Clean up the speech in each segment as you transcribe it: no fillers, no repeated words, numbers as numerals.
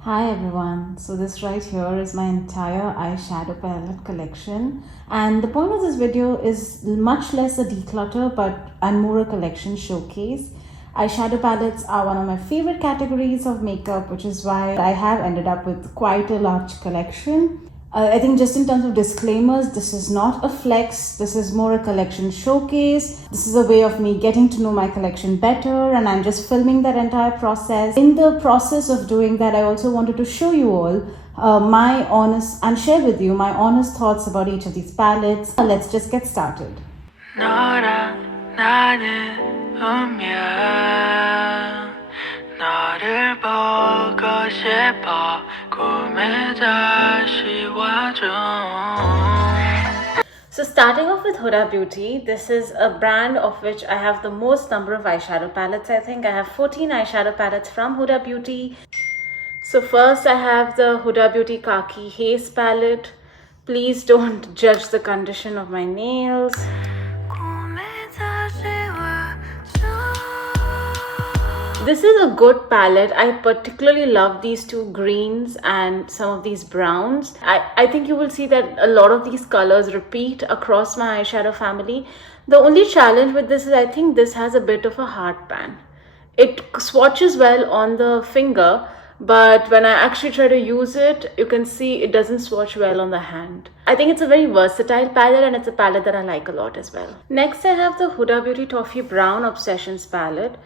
Hi everyone, so this right here is my entire eyeshadow palette collection, and the point of this video is much less a declutter and more a collection showcase. Eyeshadow palettes are one of my favorite categories of makeup, which is why I have ended up with quite a large collection. I think just in terms of disclaimers, this is not a flex, this is more a collection showcase. This is a way of me getting to know my collection better, and I'm just filming that entire process. In the process of doing that, I also wanted to show you all and share with you my honest thoughts about each of these palettes. Let's just get started. 너를 보고 싶어 꿈에 다시 와줘. So starting off with Huda Beauty, this is a brand of which I have the most number of eyeshadow palettes. I think I have 14 eyeshadow palettes from Huda Beauty. So first I have the Huda Beauty Khaki Haze palette. Please don't judge the condition of my nails. This is a good palette. I particularly love these two greens and some of these browns. I think you will see that a lot of these colors repeat across my eyeshadow family. The only challenge with this is I think this has a bit of a hard pan. It swatches well on the finger, but when I actually try to use it, you can see it doesn't swatch well on the hand. I think it's a very versatile palette, and it's a palette that I like a lot as well. Next I have the Huda Beauty Toffee Brown Obsessions palette.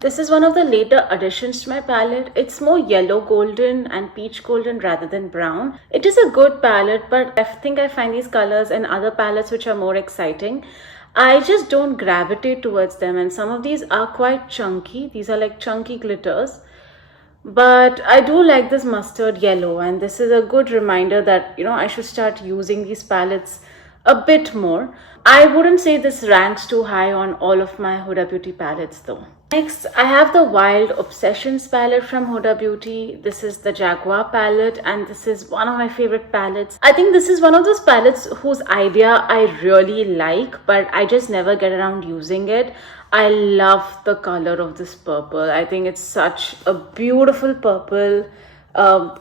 This is one of the later additions to my palette. It's more yellow golden and peach golden rather than brown. It is a good palette, but I think I find these colors in other palettes which are more exciting. I just don't gravitate towards them, and some of these are quite chunky. These are like chunky glitters. But I do like this mustard yellow, and this is a good reminder that, I should start using these palettes a bit more. I wouldn't say this ranks too high on all of my Huda Beauty palettes though. Next, I have the Wild Obsessions palette from Huda Beauty. This is the Jaguar palette, and this is one of my favorite palettes. I think this is one of those palettes whose idea I really like, but I just never get around using it. I love the color of this purple. I think it's such a beautiful purple,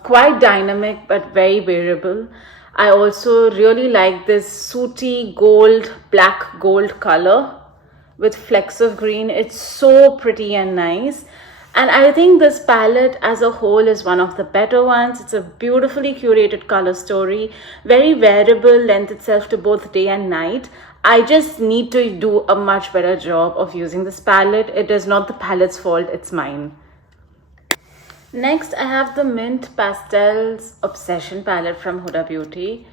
quite dynamic but very wearable. I also really like this sooty black gold color with flecks of green. It's so pretty and nice, and I think this palette as a whole is one of the better ones. It's a beautifully curated color story, very wearable, lends itself to both day and night. I just need to do a much better job of using this palette. It is not the palette's fault, it's mine. Next I have the Mint Pastels Obsession palette from Huda Beauty.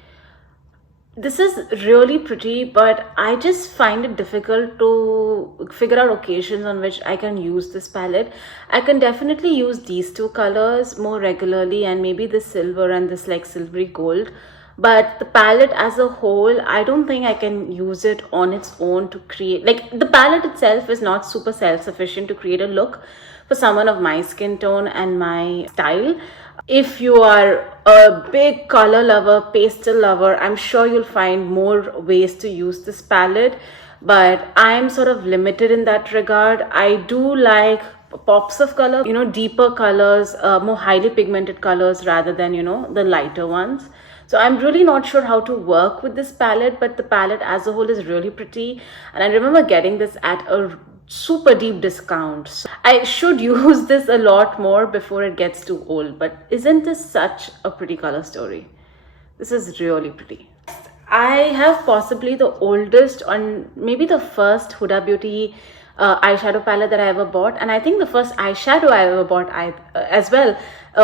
This is really pretty, but I just find it difficult to figure out occasions on which I can use this palette. I can definitely use these two colors more regularly, and maybe this silver and this like silvery gold. But the palette as a whole, I don't think I can use it on its own to create, the palette itself is not super self-sufficient to create a look for someone of my skin tone and my style. If you are a big color lover, pastel lover, I'm sure you'll find more ways to use this palette, but I'm sort of limited in that regard. I do like pops of color, deeper colors, more highly pigmented colors rather than, the lighter ones. So I'm really not sure how to work with this palette, but the palette as a whole is really pretty. And I remember getting this at a super deep discount. So I should use this a lot more before it gets too old. But isn't this such a pretty color story? This is really pretty. I have possibly the oldest, and maybe the first Huda Beauty eyeshadow palette that I ever bought, and I think the first eyeshadow I ever bought as well,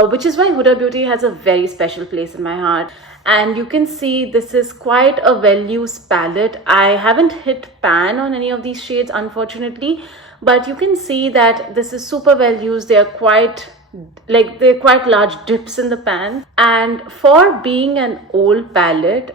which is why Huda Beauty has a very special place in my heart. And you can see this is quite a well-used palette. I haven't hit pan on any of these shades unfortunately, but you can see that this is super well used. They're quite large dips in the pan, and for being an old palette,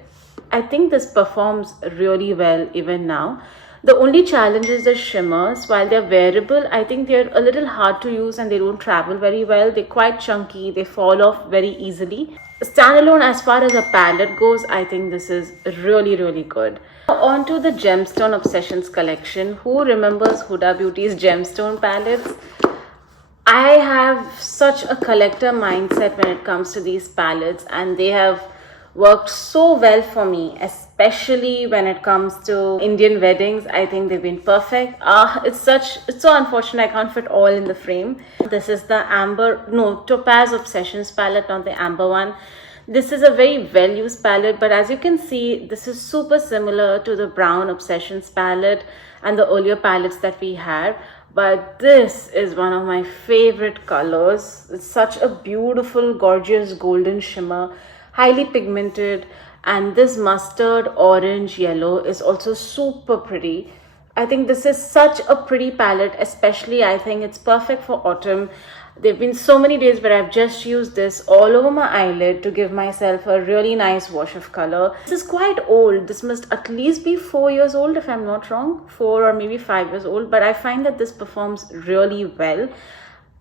I think this performs really well even now. The only challenge is the shimmers. While they're wearable, I think they're a little hard to use and they don't travel very well. They're quite chunky, they fall off very easily. Standalone, as far as a palette goes, I think this is really, really good. On to the Gemstone Obsessions collection. Who remembers Huda Beauty's gemstone palettes? I have such a collector mindset when it comes to these palettes, and they have worked so well for me, especially when it comes to Indian weddings. I think they've been perfect. It's so unfortunate I can't fit all in the frame. This is the Topaz Obsessions palette, not the amber one. This is a very well used palette, but as you can see, this is super similar to the Brown Obsessions palette and the earlier palettes that we had. But this is one of my favorite colors. It's such a beautiful, gorgeous golden shimmer, highly pigmented, and this mustard, orange, yellow is also super pretty. I think this is such a pretty palette, especially I think it's perfect for autumn. There have been so many days where I've just used this all over my eyelid to give myself a really nice wash of color. This is quite old. This must at least be 4 years old if I'm not wrong. 4 or maybe 5 years old. But I find that this performs really well.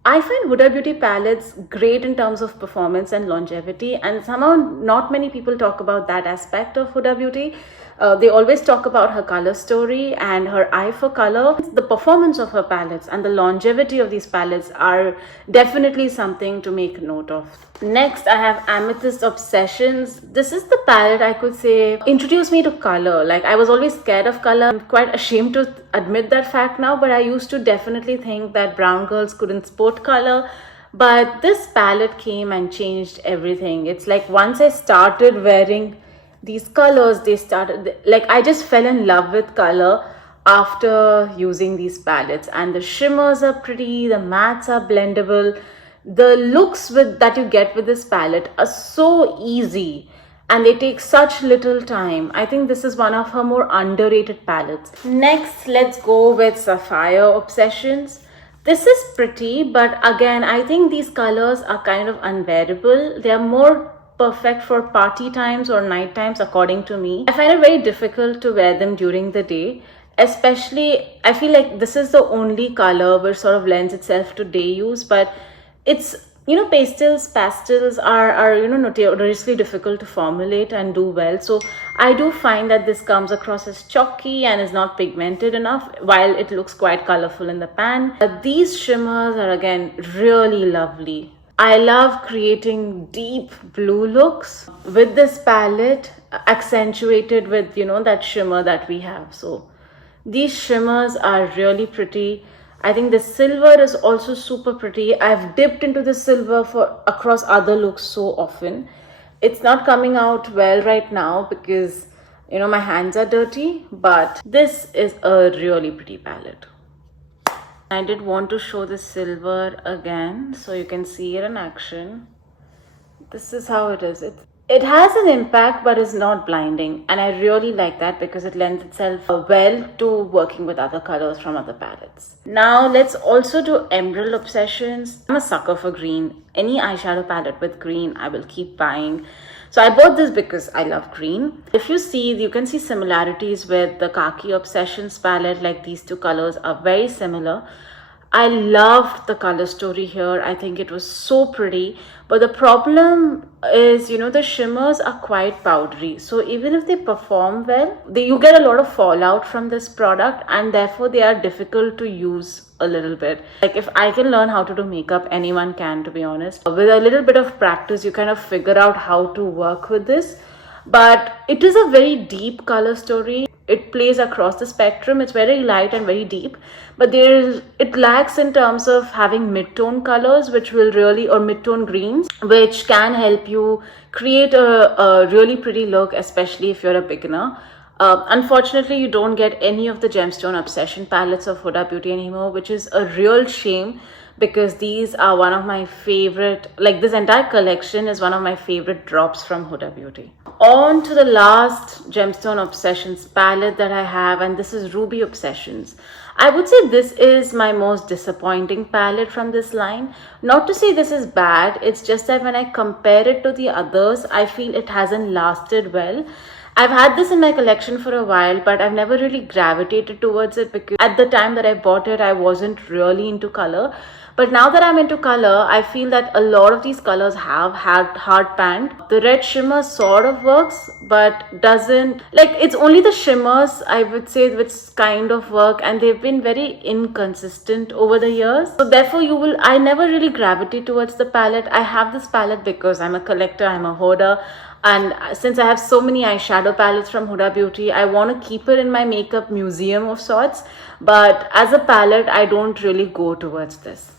I find Huda Beauty palettes great in terms of performance and longevity, and somehow not many people talk about that aspect of Huda Beauty. They always talk about her color story and her eye for color. The performance of her palettes and the longevity of these palettes are definitely something to make note of. Next, I have Amethyst Obsessions. This is the palette I could say introduced me to color. Like, I was always scared of color. I'm quite ashamed to admit that fact now, but I used to definitely think that brown girls couldn't sport color. But this palette came and changed everything. It's like once I started wearing these colors, I just fell in love with color after using these palettes. And the shimmers are pretty, the mattes are blendable. The looks that you get with this palette are so easy, and they take such little time. I think this is one of her more underrated palettes. Next, let's go with Sapphire Obsessions. This is pretty, but again, I think these colors are kind of unwearable. They are more perfect for party times or night times, according to me. I find it very difficult to wear them during the day. Especially, I feel like this is the only color which sort of lends itself to day use, but it's, pastels are notoriously difficult to formulate and do well. So I do find that this comes across as chalky and is not pigmented enough, while it looks quite colorful in the pan. But these shimmers are again really lovely. I love creating deep blue looks with this palette, accentuated with, that shimmer that we have. So these shimmers are really pretty. I think the silver is also super pretty. I've dipped into the silver across other looks so often. It's not coming out well right now because, my hands are dirty, but this is a really pretty palette. I did want to show the silver again so you can see it in action. This is how it is. It has an impact, but is not blinding, and I really like that because it lends itself well to working with other colors from other palettes. Now let's also do Emerald Obsessions. I'm a sucker for green. Any eyeshadow palette with green I will keep buying. So I bought this because I love green. If you can see similarities with the Khaki Obsessions palette. Like, these two colors are very similar. I loved the color story here. I think it was so pretty. But the problem is, the shimmers are quite powdery. So even if they perform well, you get a lot of fallout from this product, and therefore they are difficult to use a little bit. Like, if I can learn how to do makeup, anyone can, to be honest. With a little bit of practice, you kind of figure out how to work with this. But it is a very deep color story. It plays across the spectrum. It's very light and very deep, but it lacks in terms of having mid-tone colors, or mid-tone greens, which can help you create a really pretty look, especially if you're a beginner. Unfortunately, you don't get any of the Gemstone Obsession palettes of Huda Beauty anymore, which is a real shame, because these are one of my favorite, this entire collection is one of my favorite drops from Huda Beauty. On to the last Gemstone Obsessions palette that I have, and this is Ruby Obsessions. I would say this is my most disappointing palette from this line. Not to say this is bad, it's just that when I compare it to the others, I feel it hasn't lasted well. I've had this in my collection for a while, but I've never really gravitated towards it because at the time that I bought it, I wasn't really into color. But now that I'm into color, I feel that a lot of these colors have had hard pan. The red shimmer sort of works, but doesn't, like, it's only the shimmers, I would say, which kind of work, and they've been very inconsistent over the years. So therefore, I never really gravitate towards the palette. I have this palette because I'm a collector, I'm a hoarder. And since I have so many eyeshadow palettes from Huda Beauty, I want to keep it in my makeup museum of sorts. But as a palette, I don't really go towards this.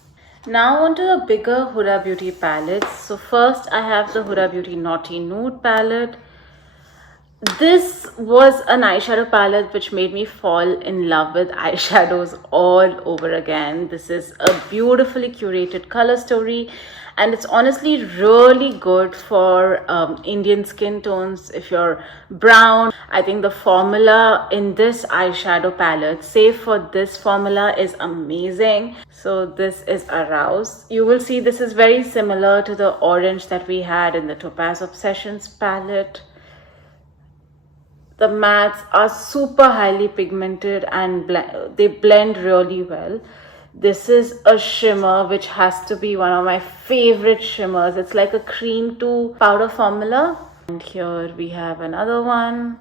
Now onto the bigger Huda Beauty palettes. So first I have the Huda Beauty Naughty Nude palette. This was an eyeshadow palette which made me fall in love with eyeshadows all over again. This is a beautifully curated color story, and it's honestly really good for Indian skin tones. If you're brown, I think the formula in this eyeshadow palette, save for this formula, is amazing. So this is Arouse. You will see this is very similar to the orange that we had in the Topaz Obsessions palette. The mattes are super highly pigmented and they blend really well. This is a shimmer which has to be one of my favorite shimmers. It's like a cream to powder formula. And here we have another one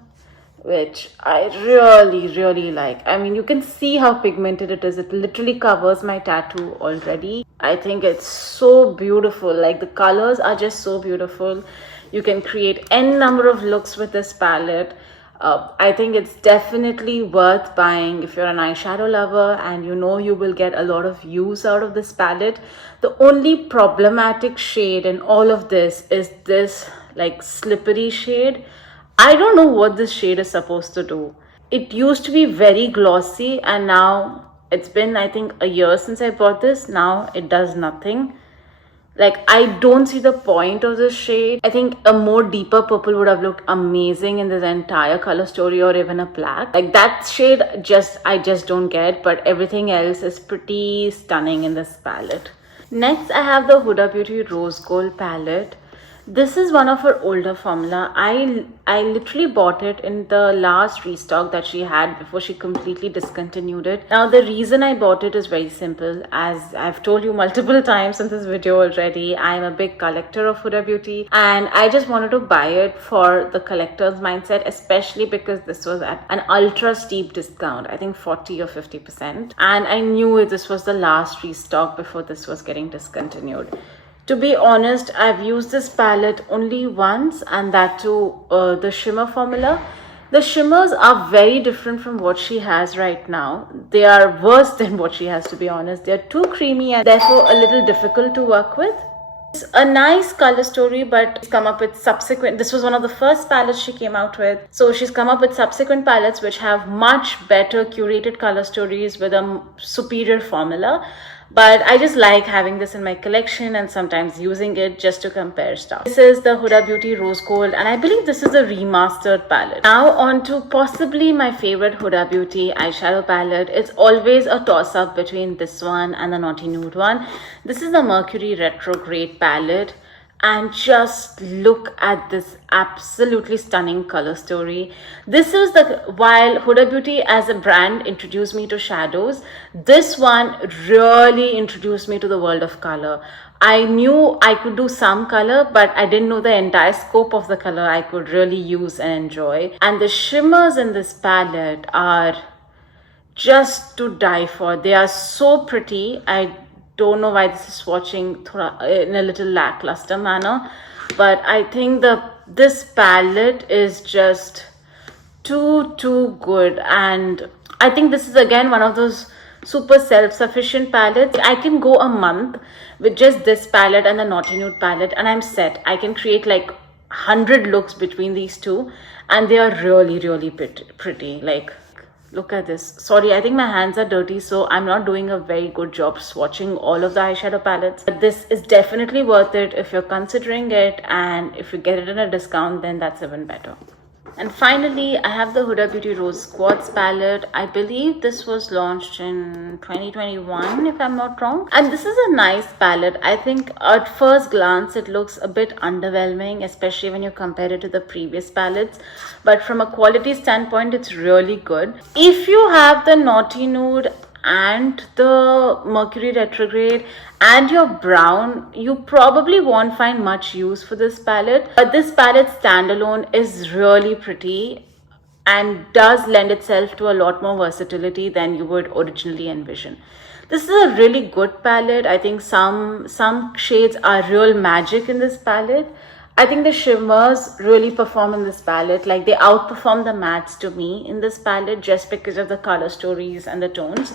which I really like. I mean, you can see how pigmented it is. It literally covers my tattoo already. I think it's so beautiful. Like, the colors are just so beautiful. You can create n number of looks with this palette. I think it's definitely worth buying if you're an eyeshadow lover and you know you will get a lot of use out of this palette. The only problematic shade in all of this is this like slippery shade. I don't know what this shade is supposed to do. It used to be very glossy and now it's been, I think, a year since I bought this. Now it does nothing. Like, I don't see the point of this shade. I think a more deeper purple would have looked amazing in this entire color story, or even a black. Like, that shade I just don't get, but everything else is pretty stunning in this palette. Next, I have the Huda Beauty Rose Gold palette. This is one of her older formula. I literally bought it in the last restock that she had before she completely discontinued it. Now, the reason I bought it is very simple. As I've told you multiple times in this video already, I'm a big collector of Huda Beauty and I just wanted to buy it for the collector's mindset, especially because this was at an ultra steep discount, I think 40 or 50%. And I knew this was the last restock before this was getting discontinued. To be honest, I've used this palette only once, and that too the shimmer formula. The shimmers are very different from what she has right now. They are worse than what she has, to be honest. They're too creamy and therefore a little difficult to work with. It's a nice color story, but she's come up with subsequent, this was one of the first palettes she came out with. So she's come up with subsequent palettes which have much better curated color stories with a superior formula. But I just like having this in my collection and sometimes using it just to compare stuff. This is the Huda Beauty Rose Gold, and I believe this is a remastered palette. Now on to possibly my favorite Huda Beauty eyeshadow palette. It's always a toss-up between this one and the Naughty Nude one. This is the Mercury Retrograde palette. And just look at this absolutely stunning color story. This is while Huda Beauty as a brand introduced me to shadows, this one really introduced me to the world of color. I knew I could do some color, but I didn't know the entire scope of the color I could really use and enjoy. And the shimmers in this palette are just to die for. They are so pretty. I don't know why this is swatching in a little lackluster manner, but I think this palette is just too good. And I think this is again one of those super self-sufficient palettes. I can go a month with just this palette and the Naughty Nude palette and I'm set. I can create like 100 looks between these two and they are really pretty. Like, look at this. Sorry, I think my hands are dirty, so I'm not doing a very good job swatching all of the eyeshadow palettes. But this is definitely worth it if you're considering it, and if you get it in a discount, then that's even better. And finally, I have the Huda Beauty Rose Quartz palette. I believe this was launched in 2021, if I'm not wrong. And this is a nice palette. I think at first glance, it looks a bit underwhelming, especially when you compare it to the previous palettes. But from a quality standpoint, it's really good. If you have the Naughty Nude and the Mercury retrograde and your brown, you probably won't find much use for this palette, but this palette standalone is really pretty and does lend itself to a lot more versatility than you would originally envision. This is a really good palette. I think some shades are real magic in this palette. I think the shimmers really perform in this palette. Like, they outperform the mattes to me in this palette just because of the color stories and the tones.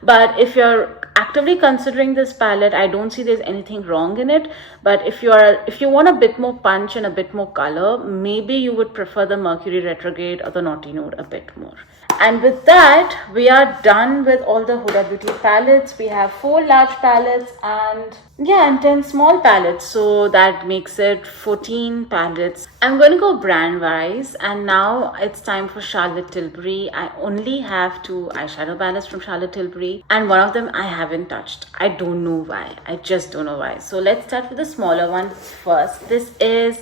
But if you're actively considering this palette, I don't see there's anything wrong in it. But if you want a bit more punch and a bit more color, maybe you would prefer the Mercury retrograde or the Naughty Nude a bit more. And with that, we are done with all the Huda Beauty palettes. We have 4 large palettes and 10 small palettes. So that makes it 14 palettes. I'm going to go brand wise, and now it's time for Charlotte Tilbury. I only have 2 eyeshadow palettes from Charlotte Tilbury, and one of them I haven't touched. I don't know why. I just don't know why. So let's start with the smaller one first. This is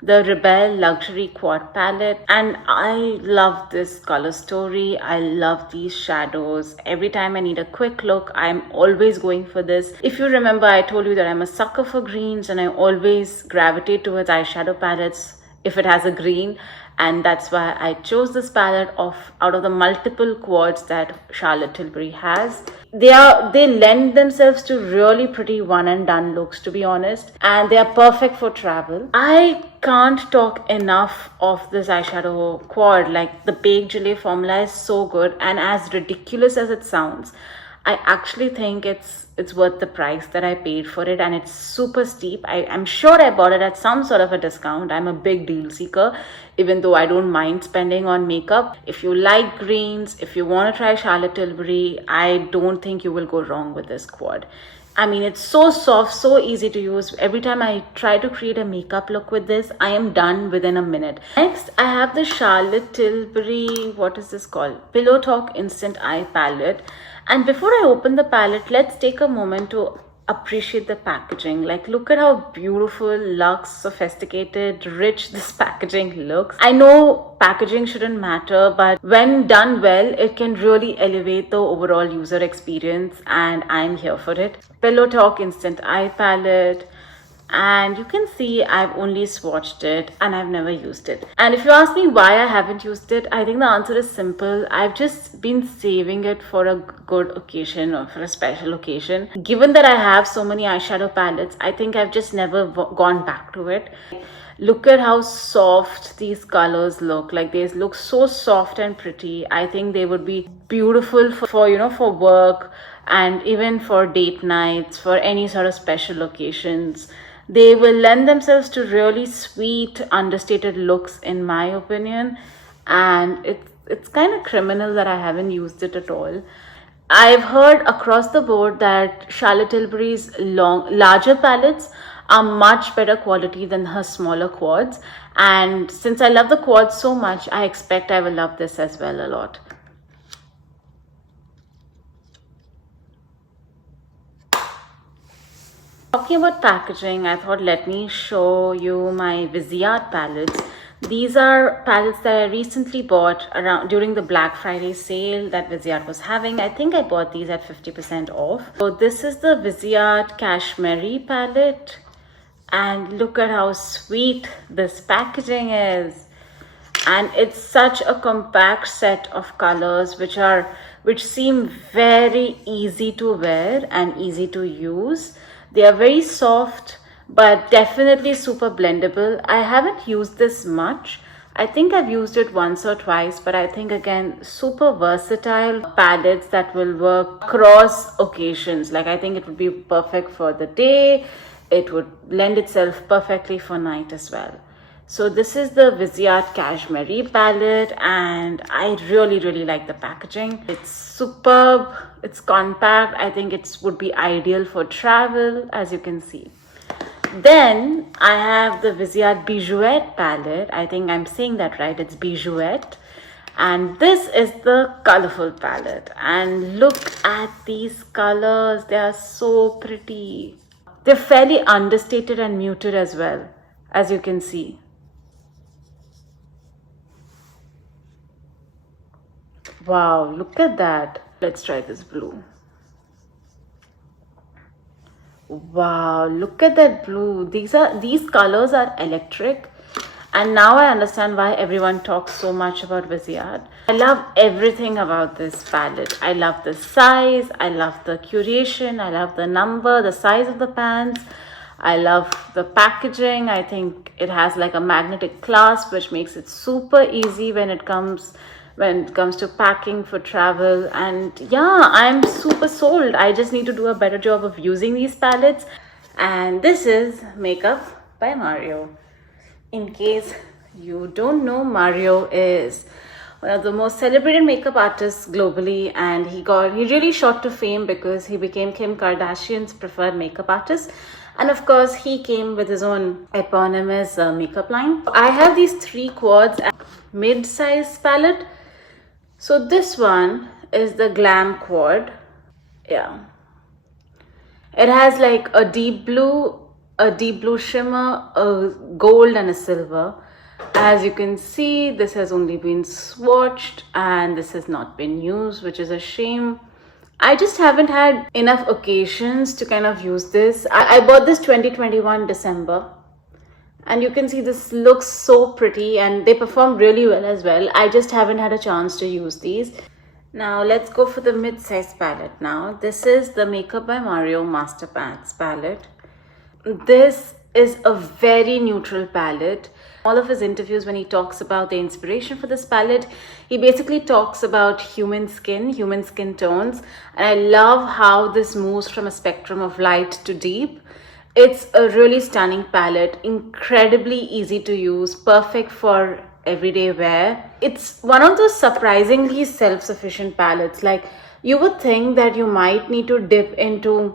the Rebelle Luxury Quad palette, and I love this color story. I love these shadows. Every time I need a quick look, I'm always going for this. If you remember, I told you that I'm a sucker for greens, and I always gravitate towards eyeshadow palettes if it has a green, and that's why I chose this palette out of the multiple quads that Charlotte Tilbury has. They lend themselves to really pretty one and done looks, to be honest, and they are perfect for travel. I can't talk enough of this eyeshadow quad. Like, the Baked Gelée formula is so good, and as ridiculous as it sounds, I actually think it's worth the price that I paid for it, and it's super steep. I'm sure I bought it at some sort of a discount. I'm a big deal seeker, even though I don't mind spending on makeup. If you like greens, if you want to try Charlotte Tilbury, I don't think you will go wrong with this quad. I mean, it's so soft, so easy to use. Every time I try to create a makeup look with this, I am done within a minute. Next, I have the Charlotte Tilbury, what is this called? Pillow Talk Instant Eye Palette. And before I open the palette, let's take a moment to appreciate the packaging. Like, look at how beautiful, luxe, sophisticated, rich this packaging looks. I know packaging shouldn't matter, but when done well, it can really elevate the overall user experience, and I'm here for it. Pillow Talk Instant Eye Palette. And you can see I've only swatched it and I've never used it. And if you ask me why I haven't used it, I think the answer is simple. I've just been saving it for a good occasion or for a special occasion. Given that I have so many eyeshadow palettes, I think I've just never gone back to it. Look at how soft these colors look. Like, they look so soft and pretty. I think they would be beautiful for work, and even for date nights, for any sort of special occasions. They will lend themselves to really sweet, understated looks, in my opinion. And it's kind of criminal that I haven't used it at all. I've heard across the board that Charlotte Tilbury's larger palettes are much better quality than her smaller quads. And since I love the quads so much, I expect I will love this as well a lot. Talking about packaging, I thought let me show you my Viseart palettes. These are palettes that I recently bought during the Black Friday sale that Viseart was having. I think I bought these at 50% off. So this is the Viseart Cashmere palette, and look at how sweet this packaging is. And it's such a compact set of colors which seem very easy to wear and easy to use. They are very soft, but definitely super blendable. I haven't used this much. I think I've used it once or twice, but I think, again, super versatile palettes that will work across occasions. Like, I think it would be perfect for the day. It would lend itself perfectly for night as well. So this is the Viseart Cashmere palette, and I really, really like the packaging. It's superb. It's compact. I think it would be ideal for travel, as you can see. Then I have the Viseart Bijouette palette. I think I'm saying that right. It's Bijouette. And this is the colorful palette. And look at these colors. They are so pretty. They're fairly understated and muted as well, as you can see. Wow, look at that. Let's try this blue. Wow, look at that blue. These colors are electric. And now I understand why everyone talks so much about Viseart. I love everything about this palette. I love the size, I love the curation, I love the number, the size of the pans. I love the packaging. I think it has like a magnetic clasp, which makes it super easy when it comes to packing for travel. And yeah, I'm super sold. I just need to do a better job of using these palettes. And this is Makeup by Mario. In case you don't know, Mario is one of the most celebrated makeup artists globally, and he really shot to fame because he became Kim Kardashian's preferred makeup artist. And of course, he came with his own eponymous makeup line. I have these 3 quads and mid-size palette. So this one is the Glam quad. Yeah. It has like a deep blue shimmer, a gold and a silver. As you can see, this has only been swatched and this has not been used, which is a shame. I just haven't had enough occasions to kind of use this. I bought this 2021 December, and you can see this looks so pretty and they perform really well as well. I just haven't had a chance to use these. Now let's go for the mid-size palette now. This is the Makeup by Mario Master Palettes palette. This is a very neutral palette. All of his interviews, when he talks about the inspiration for this palette, he basically talks about human skin tones. And I love how this moves from a spectrum of light to deep. It's a really stunning palette, incredibly easy to use, perfect for everyday wear. It's one of those surprisingly self-sufficient palettes. Like, you would think that you might need to dip into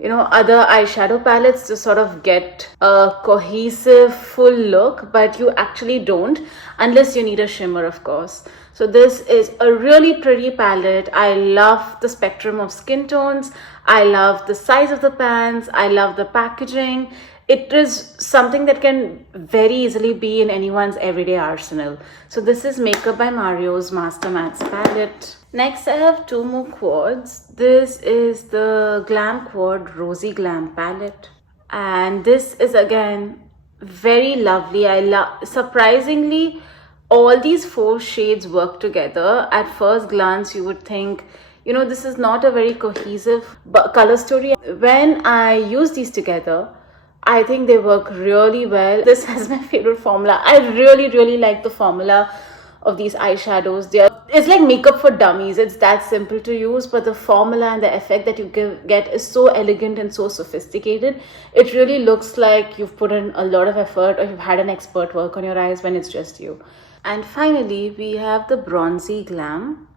other eyeshadow palettes to sort of get a cohesive full look, but you actually don't, unless you need a shimmer, of course. So this is a really pretty palette. I love the spectrum of skin tones. I love the size of the pans. I love the packaging. It is something that can very easily be in anyone's everyday arsenal. So this is Makeup by Mario's Master Mattes palette. Next, I have 2 more quads. This is the Glam Quad Rosy Glam palette. And this is again very lovely. Surprisingly, all these 4 shades work together. At first glance, you would think, this is not a very cohesive color story. When I use these together, I think they work really well. This has my favorite formula. I really like the formula of these eyeshadows. It's like makeup for dummies. It's that simple to use, but the formula and the effect that you get is so elegant and so sophisticated. It really looks like you've put in a lot of effort, or you've had an expert work on your eyes when it's just you. And finally, we have the Bronzy Glam.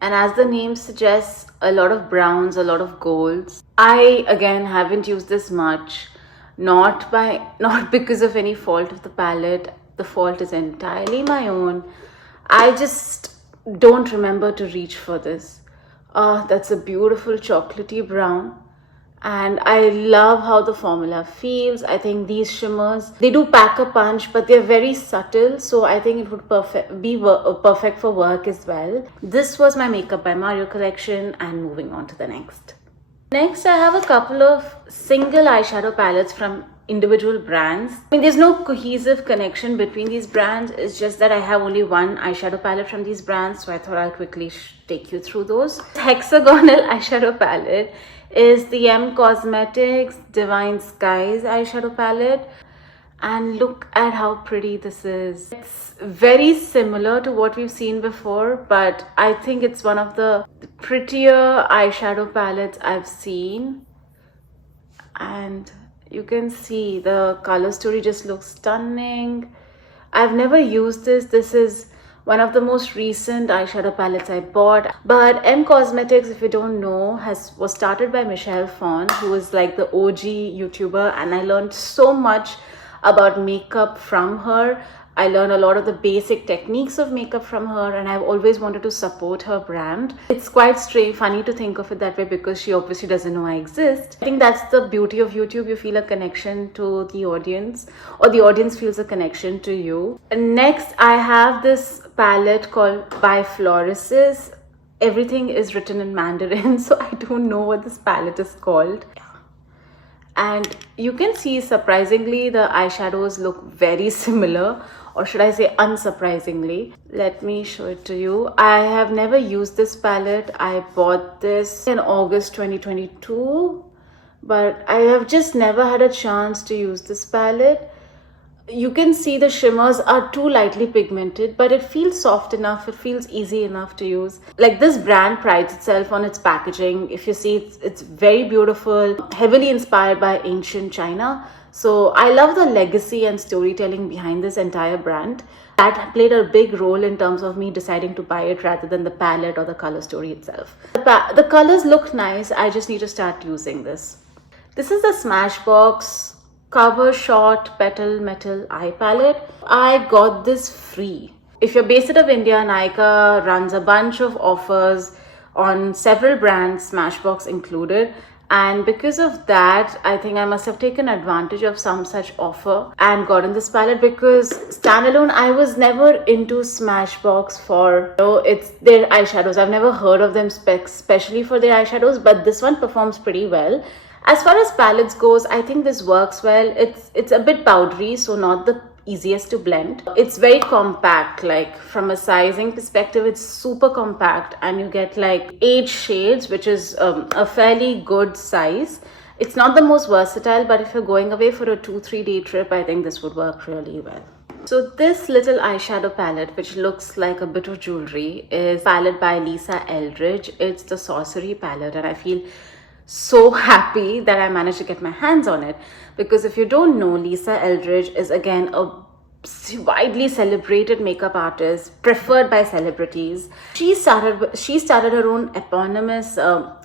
And as the name suggests, a lot of browns, a lot of golds. I, again, haven't used this much. Not because of any fault of the palette. The fault is entirely my own. I just don't remember to reach for this. That's a beautiful chocolatey brown. And I love how the formula feels. I think these shimmers, they do pack a punch, but they're very subtle. So I think it would be perfect for work as well. This was my Makeup by Mario collection, and moving on to the next. Next, I have a couple of single eyeshadow palettes from individual brands. There's no cohesive connection between these brands. It's just that I have only 1 eyeshadow palette from these brands, so I thought I'll quickly take you through those. Hexagonal eyeshadow palette is the M Cosmetics Divine Skies eyeshadow palette. And look at how pretty this is. It's very similar to what we've seen before, but I think it's one of the prettier eyeshadow palettes I've seen. And you can see the color story just looks stunning. I've never used this. This is one of the most recent eyeshadow palettes I bought. But M Cosmetics, if you don't know, was started by Michelle Phan, who is like the OG YouTuber, and I learned so much about makeup from her. I learned a lot of the basic techniques of makeup from her, and I've always wanted to support her brand. It's quite strange, funny to think of it that way, because she obviously doesn't know I exist. I think that's the beauty of YouTube. You feel a connection to the audience, or the audience feels a connection to you. And next, I have this palette called By Floresis. Everything is written in Mandarin, so I don't know what this palette is called. And you can see, surprisingly, the eyeshadows look very similar, or should I say unsurprisingly. Let me show it to you. I have never used this palette. I bought this in August 2022, but I have just never had a chance to use this palette. You can see the shimmers are too lightly pigmented, but it feels soft enough. It feels easy enough to use. Like, this brand prides itself on its packaging. If you see, it's very beautiful, heavily inspired by ancient China. So I love the legacy and storytelling behind this entire brand. That played a big role in terms of me deciding to buy it rather than the palette or the color story itself. The colors look nice. I just need to start using this. This is the Smashbox Cover Shot Petal Metal Eye Palette. I got this free. If you're based out of India, Nykaa runs a bunch of offers on several brands, Smashbox included. And because of that, I think I must have taken advantage of some such offer and gotten this palette, because standalone, I was never into Smashbox for, it's their eyeshadows. I've never heard of them especially for their eyeshadows, but this one performs pretty well. As far as palettes goes, I think this works well. It's a bit powdery, so not the easiest to blend. It's very compact. Like, from a sizing perspective, it's super compact, and you get like 8 shades, which is a fairly good size. It's not the most versatile, but if you're going away for a 2-3 day trip, I think this would work really well. So this little eyeshadow palette, which looks like a bit of jewelry, is palette by Lisa Eldridge. It's the Sorcery palette, and I feel so happy that I managed to get my hands on it, because if you don't know, Lisa Eldridge is again a widely celebrated makeup artist, preferred by celebrities. She started her own eponymous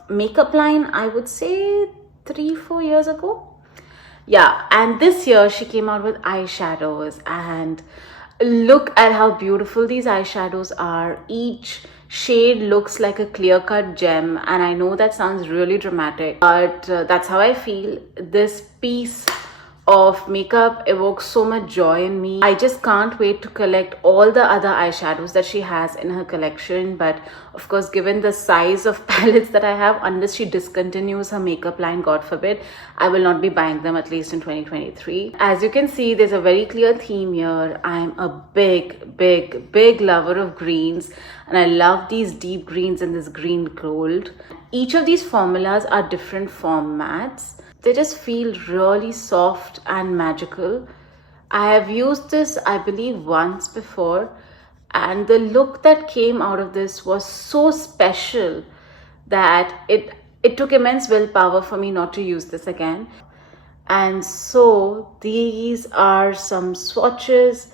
makeup line, I would say 3-4 years ago. Yeah, and this year she came out with eyeshadows, and look at how beautiful these eyeshadows are. Each shade looks like a clear-cut gem, and I know that sounds really dramatic, but that's how I feel. This piece of makeup evokes so much joy in me. I just can't wait to collect all the other eyeshadows that she has in her collection. But of course, given the size of palettes that I have, unless she discontinues her makeup line, God forbid, I will not be buying them, at least in 2023. As you can see, there's a very clear theme here. I'm a big lover of greens, and I love these deep greens and this green gold. Each of these formulas are different formats. They just feel really soft and magical. I have used this, I believe, once before, and the look that came out of this was so special that it took immense willpower for me not to use this again. And so these are some swatches.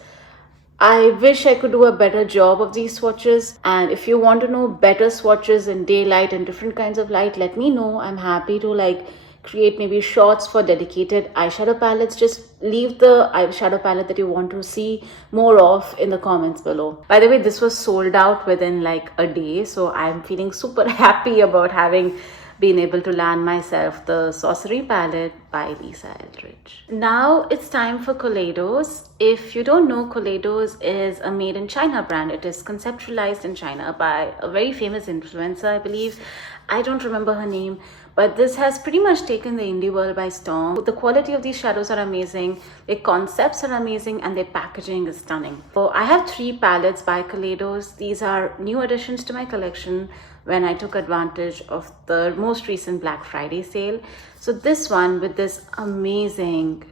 I wish I could do a better job of these swatches, and if you want to know better swatches in daylight and different kinds of light, let me know. I'm happy to create maybe shorts for dedicated eyeshadow palettes. Just leave the eyeshadow palette that you want to see more of in the comments below. By the way, this was sold out within like a day, so I'm feeling super happy about having been able to land myself the Sorcery palette by Lisa Eldridge. Now it's time for Kaleidos. If you don't know, Kaleidos is a made in China brand. It is conceptualized in China by a very famous influencer, I believe. I don't remember her name, but this has pretty much taken the indie world by storm. The quality of these shadows are amazing, their concepts are amazing, and their packaging is stunning. So I have 3 palettes by Kaleidos. These are new additions to my collection when I took advantage of the most recent Black Friday sale. So this one with this amazing,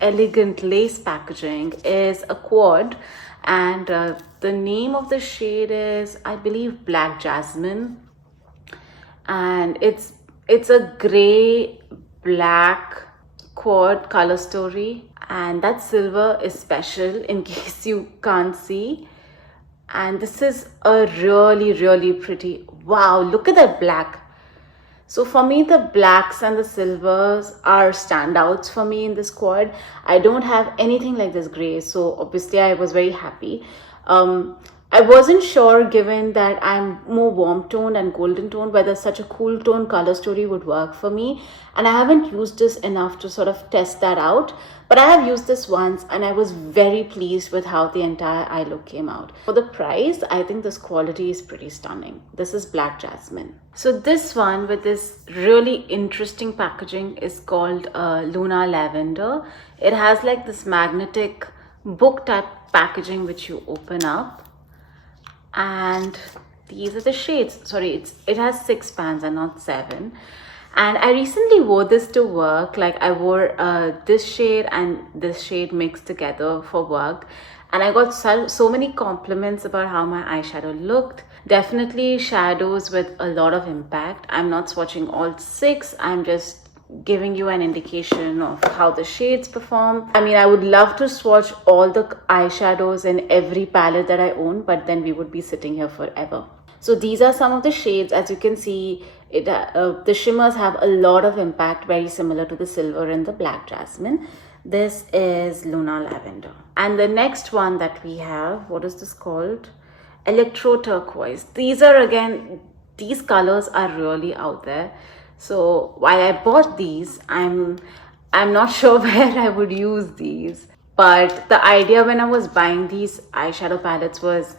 elegant lace packaging is a quad, and the name of the shade is, I believe, Black Jasmine, and it's a gray black quad color story, and that silver is special in case you can't see. And this is a really pretty, wow, look at that black. So for me, the blacks and the silvers are standouts for me in this quad. I don't have anything like this gray, so obviously I was very happy. I wasn't sure, given that I'm more warm toned and golden toned, whether such a cool tone color story would work for me. And I haven't used this enough to sort of test that out. But I have used this once and I was very pleased with how the entire eye look came out. For the price, I think this quality is pretty stunning. This is Black Jasmine. So this one with this really interesting packaging is called Luna Lavender. It has like this magnetic book type packaging which you open up. And these are the shades. Sorry, it has 6 pans and not 7. And I recently wore this to work. Like I wore this shade and this shade mixed together for work, and I got so many compliments about how my eyeshadow looked. Definitely shadows with a lot of impact. I'm not swatching all 6. I'm just giving you an indication of how the shades perform. I mean, I would love to swatch all the eyeshadows in every palette that I own, but then we would be sitting here forever. So these are some of the shades. As you can see, the shimmers have a lot of impact, very similar to the silver and the Black Jasmine. This is Luna Lavender. And the next one that we have, what is this called? Electro Turquoise. These are, again, these colors are really out there. So while I bought these, I'm not sure where I would use these. But the idea when I was buying these eyeshadow palettes was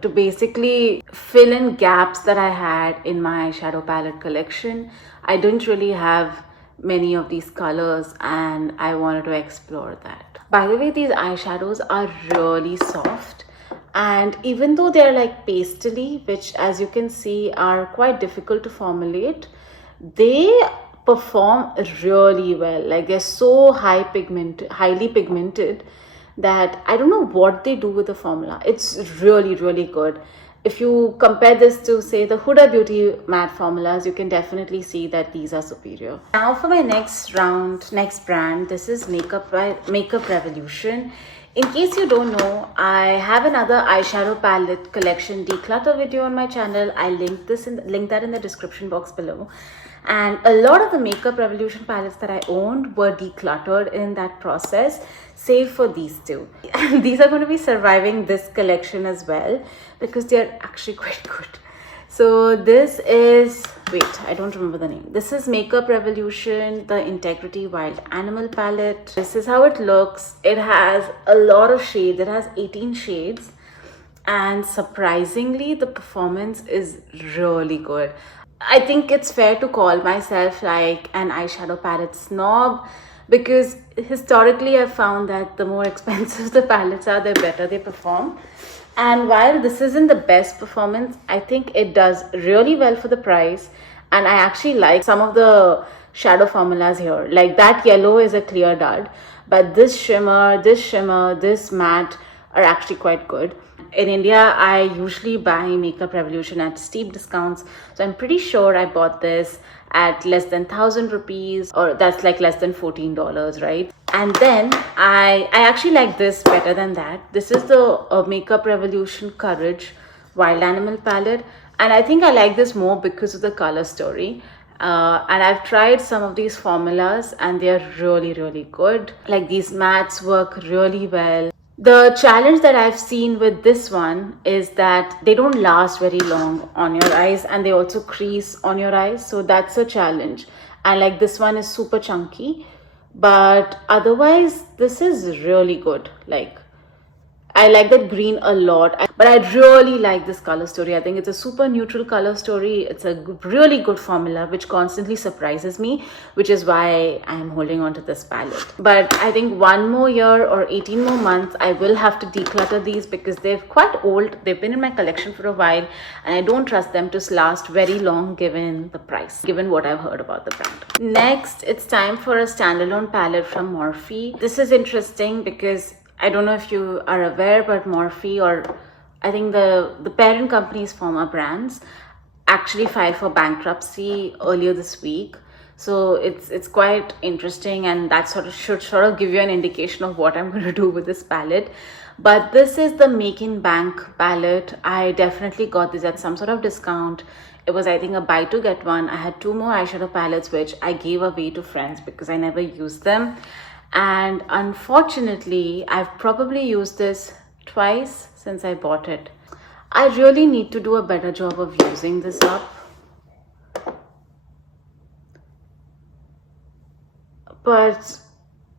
to basically fill in gaps that I had in my eyeshadow palette collection. I didn't really have many of these colors and I wanted to explore that. By the way, these eyeshadows are really soft. And even though they're like pastely, which as you can see are quite difficult to formulate, they perform really well. Like they're so highly pigmented that I don't know what they do with the formula. It's really good. If you compare this to, say, the Huda Beauty matte formulas, you can definitely see that these are superior. Now for my next brand, this is Makeup Revolution. In case you don't know, I have another eyeshadow palette collection declutter video on my channel. I link that in the description box below. And a lot of the Makeup Revolution palettes that I owned were decluttered in that process, save for these two. And these are going to be surviving this collection as well because they are actually quite good. So this is, wait, I don't remember the name. This is Makeup Revolution, the Integrity Wild Animal palette. This is how it looks. It has a lot of shades. It has 18 shades. And surprisingly, the performance is really good. I think it's fair to call myself like an eyeshadow palette snob because historically I've found that the more expensive the palettes are, the better they perform. And while this isn't the best performance, I think it does really well for the price. And I actually like some of the shadow formulas here. Like that yellow is a clear dud, but this shimmer, this matte are actually quite good. In India, I usually buy Makeup Revolution at steep discounts. So I'm pretty sure I bought this at less than 1,000 rupees, or that's like less than $14, right? And then I actually like this better than that. This is the Makeup Revolution Courage Wild Animal palette. And I think I like this more because of the color story. And I've tried some of these formulas and they're really good. Like these mattes work really well. The challenge that I've seen with this one is that they don't last very long on your eyes and they also crease on your eyes. So that's a challenge. And like this one is super chunky, but otherwise this is really good. Like I like that green a lot, but I really like this color story. I think it's a super neutral color story. It's a really good formula which constantly surprises me, which is why I'm holding on to this palette. But I think 1 more year or 18 more months, I will have to declutter these because they're quite old. They've been in my collection for a while and I don't trust them to last very long given the price, given what I've heard about the brand. Next, it's time for a standalone palette from Morphe. This is interesting because I don't know if you are aware, but Morphe, or I think the parent company's former brands, actually filed for bankruptcy earlier this week. So it's quite interesting, and that should give you an indication of what I'm going to do with this palette. But this is the Making Bank palette. I definitely got this at some sort of discount. It was, I think, a buy to get one. I had 2 more eyeshadow palettes which I gave away to friends because I never used them. And unfortunately, I've probably used this twice since I bought it. I really need to do a better job of using this up. But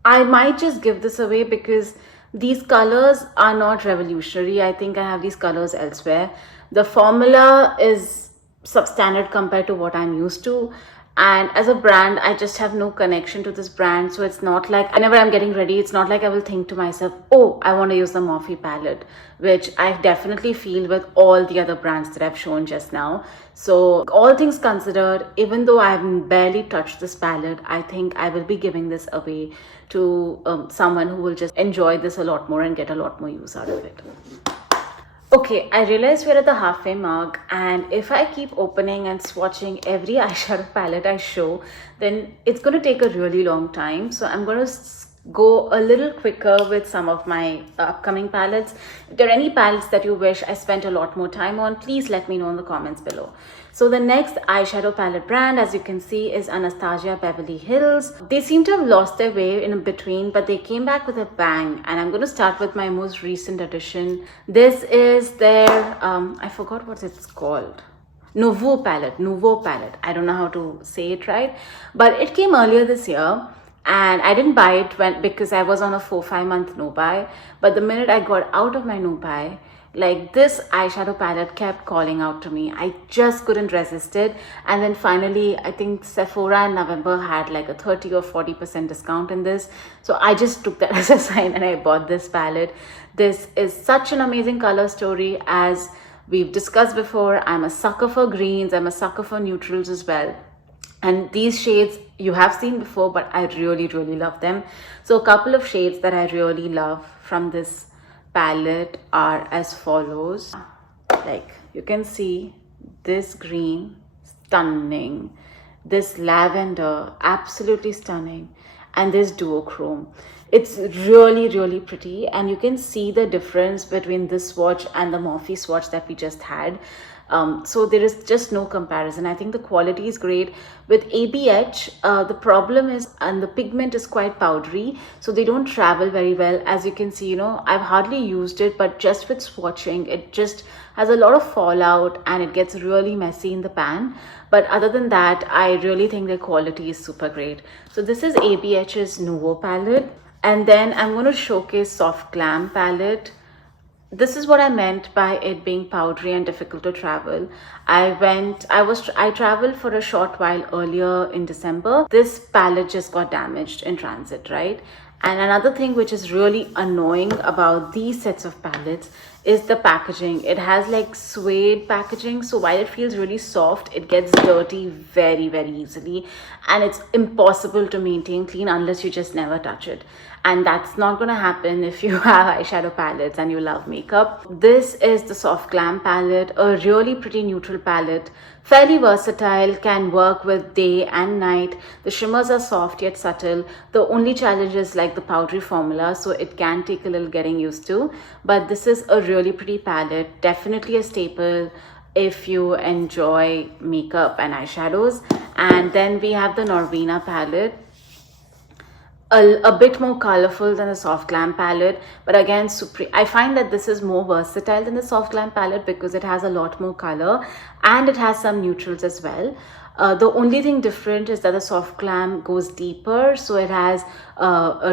I might just give this away because these colors are not revolutionary. I think I have these colors elsewhere. The formula is substandard compared to what I'm used to. And as a brand, I just have no connection to this brand. So it's not like, whenever I'm getting ready, it's not like I will think to myself, oh, I want to use the Morphe palette, which I definitely feel with all the other brands that I've shown just now. So all things considered, even though I've barely touched this palette, I think I will be giving this away to someone who will just enjoy this a lot more and get a lot more use out of it. Okay, I realize we're at the halfway mark, and if I keep opening and swatching every eyeshadow palette I show, then it's going to take a really long time. So I'm going to go a little quicker with some of my upcoming palettes. If there are any palettes that you wish I spent a lot more time on, please let me know in the comments below. So the next eyeshadow palette brand, as you can see, is Anastasia Beverly Hills. They seem to have lost their way in between, but they came back with a bang. And I'm going to start with my most recent addition. This is their, I forgot what it's called. Nouveau palette. I don't know how to say it right, but it came earlier this year. And I didn't buy it because I was on a 4-5 month no buy. But the minute I got out of my no buy, like, this eyeshadow palette kept calling out to me. I just couldn't resist it. And then finally, I think Sephora in November had like a 30 or 40% discount in this. So I just took that as a sign and I bought this palette. This is such an amazing color story. As we've discussed before, I'm a sucker for greens. I'm a sucker for neutrals as well. And these shades you have seen before, but I really, really love them. So a couple of shades that I really love from this palette are as follows. Like, you can see this green, stunning. This lavender, absolutely stunning. And this duochrome. It's really, really pretty. And you can see the difference between this swatch and the Morphe swatch that we just had. So there is just no comparison. I think the quality is great. With ABH, the problem is, and the pigment is quite powdery, so they don't travel very well. As you can see, you know, I've hardly used it, but just with swatching, it just has a lot of fallout and it gets really messy in the pan. But other than that, I really think the quality is super great. So this is ABH's Nouveau palette. And then I'm going to showcase Soft Glam palette. This is what I meant by it being powdery and difficult to travel. I traveled for a short while earlier in December. This palette just got damaged in transit, right? And another thing which is really annoying about these sets of palettes is the packaging. It has like suede packaging, so while it feels really soft, it gets dirty very, very easily, and it's impossible to maintain clean unless you just never touch it. And that's not going to happen if you have eyeshadow palettes and you love makeup. This is the Soft Glam palette, a really pretty neutral palette, fairly versatile, can work with day and night. The shimmers are soft yet subtle. The only challenge is like the powdery formula, so it can take a little getting used to. But this is a really pretty palette, definitely a staple if you enjoy makeup and eyeshadows. And then we have the Norvina palette. A bit more colorful than the Soft Glam palette, but again, I find that this is more versatile than the Soft Glam palette because it has a lot more color and it has some neutrals as well. The only thing different is that the Soft Glam goes deeper, so it has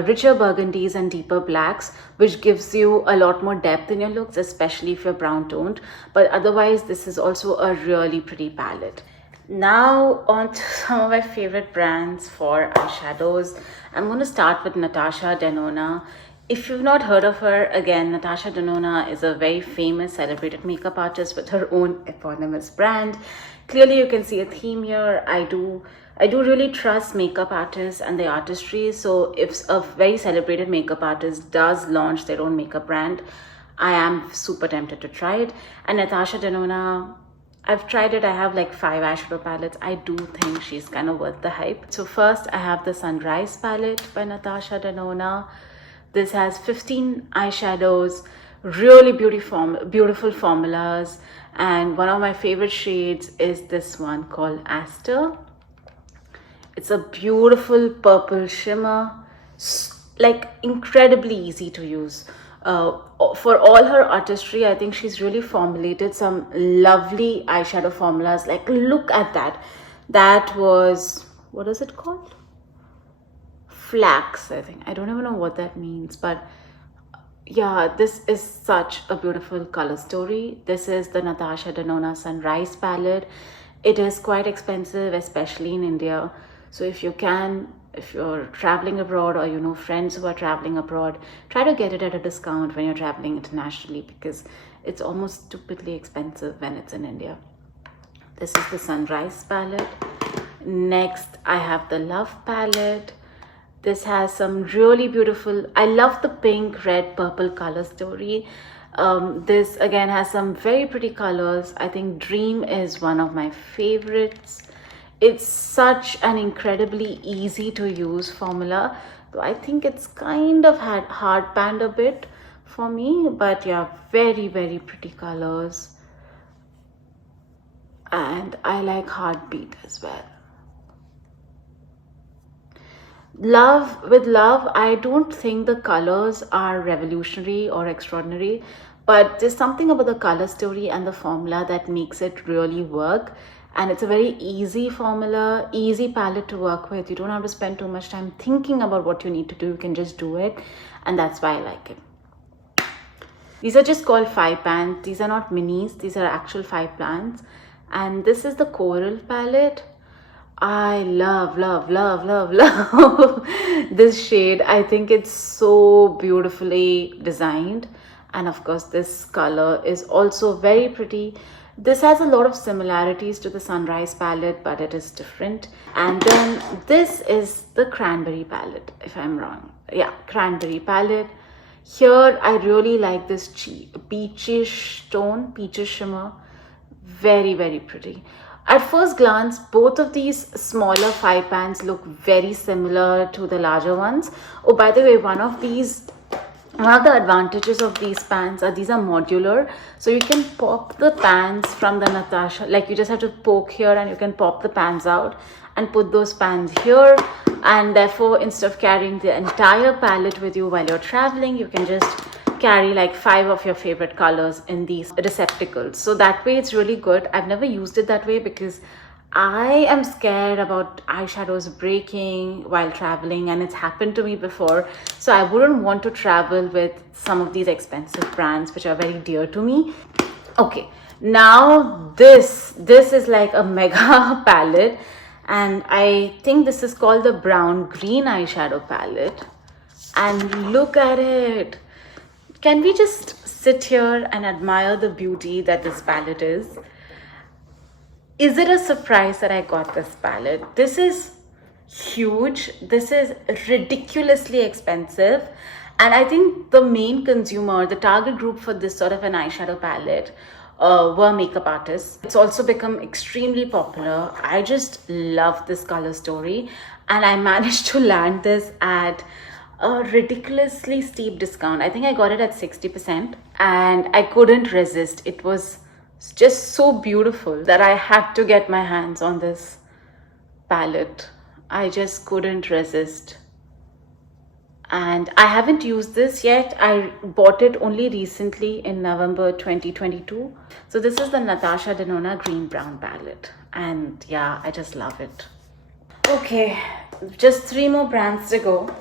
richer burgundies and deeper blacks, which gives you a lot more depth in your looks, especially if you're brown toned. But otherwise, this is also a really pretty palette. Now on to some of my favorite brands for eyeshadows. I'm going to start with Natasha Deanna. If you've not heard of her, again, Natasha Deanna is a very famous, celebrated makeup artist with her own eponymous brand. Clearly, you can see a theme here. I do really trust makeup artists and the artistry. So if a very celebrated makeup artist does launch their own makeup brand, I am super tempted to try it. And Natasha Deanna, I've tried it. I have like 5 eyeshadow palettes. I do think she's kind of worth the hype. So first I have the Sunrise palette by Natasha Deanna. This has 15 eyeshadows, really beautiful formulas, and one of my favorite shades is this one called Aster. It's a beautiful purple shimmer, like incredibly easy to use. For all her artistry, I think she's really formulated some lovely eyeshadow formulas. Like, look at that. That was, what is it called? Flax, I think. I don't even know what that means, but yeah, this is such a beautiful color story. This is the Natasha Deanna Sunrise palette. It is quite expensive, especially in India. So if you can, if you're traveling abroad or you know friends who are traveling abroad, try to get it at a discount when you're traveling internationally, because it's almost stupidly expensive when it's in India. This is the Sunrise palette. Next, I have the Love palette. This has some really beautiful, I love the pink, red, purple color story. This again has some very pretty colors. I think Dream is one of my favorites. It's such an incredibly easy to use formula. So I think it's kind of had hard panned a bit for me, but yeah, very pretty colors. And I like Heartbeat as well. With Love, I don't think the colors are revolutionary or extraordinary, but there's something about the color story and the formula that makes it really work. And it's a very easy formula, easy palette to work with. You don't have to spend too much time thinking about what you need to do. You can just do it, and that's why I like it. These are just called 5 pans. These are not minis. These are actual 5 pans. And this is the Coral palette. I love this shade. I think it's so beautifully designed, and of course this color is also very pretty. This has a lot of similarities to the Sunrise palette, but it is different. And then this is the Cranberry palette, if I'm wrong. Yeah, Cranberry palette. Here I really like this peachish tone, peachish shimmer. Very pretty. At first glance, both of these smaller 5 pans look very similar to the larger ones. Oh, by the way, one of the advantages of these pans are these are modular. So you can pop the pans from the Natasha, like you just have to poke here and you can pop the pans out and put those pans here. And therefore, instead of carrying the entire palette with you while you're traveling, you can just carry like 5 of your favorite colors in these receptacles. So that way it's really good. I've never used it that way because I am scared about eyeshadows breaking while traveling, and it's happened to me before. So I wouldn't want to travel with some of these expensive brands which are very dear to me. Okay, now this is like a mega palette, and I think this is called the Brown Green eyeshadow palette. And look at it. Can we just sit here and admire the beauty that this palette is? Is it a surprise that I got this palette? This is huge. This is ridiculously expensive. And I think the main consumer, the target group for this sort of an eyeshadow palette were makeup artists. It's also become extremely popular. I just love this color story. And I managed to land this at a ridiculously steep discount. I think I got it at 60%, and I couldn't resist. It was just so beautiful that I had to get my hands on this palette. I just couldn't resist. And I haven't used this yet. I bought it only recently in November 2022. So this is the Natasha Deanna Green Brown palette, and yeah, I just love it. Okay, just 3 more brands to go.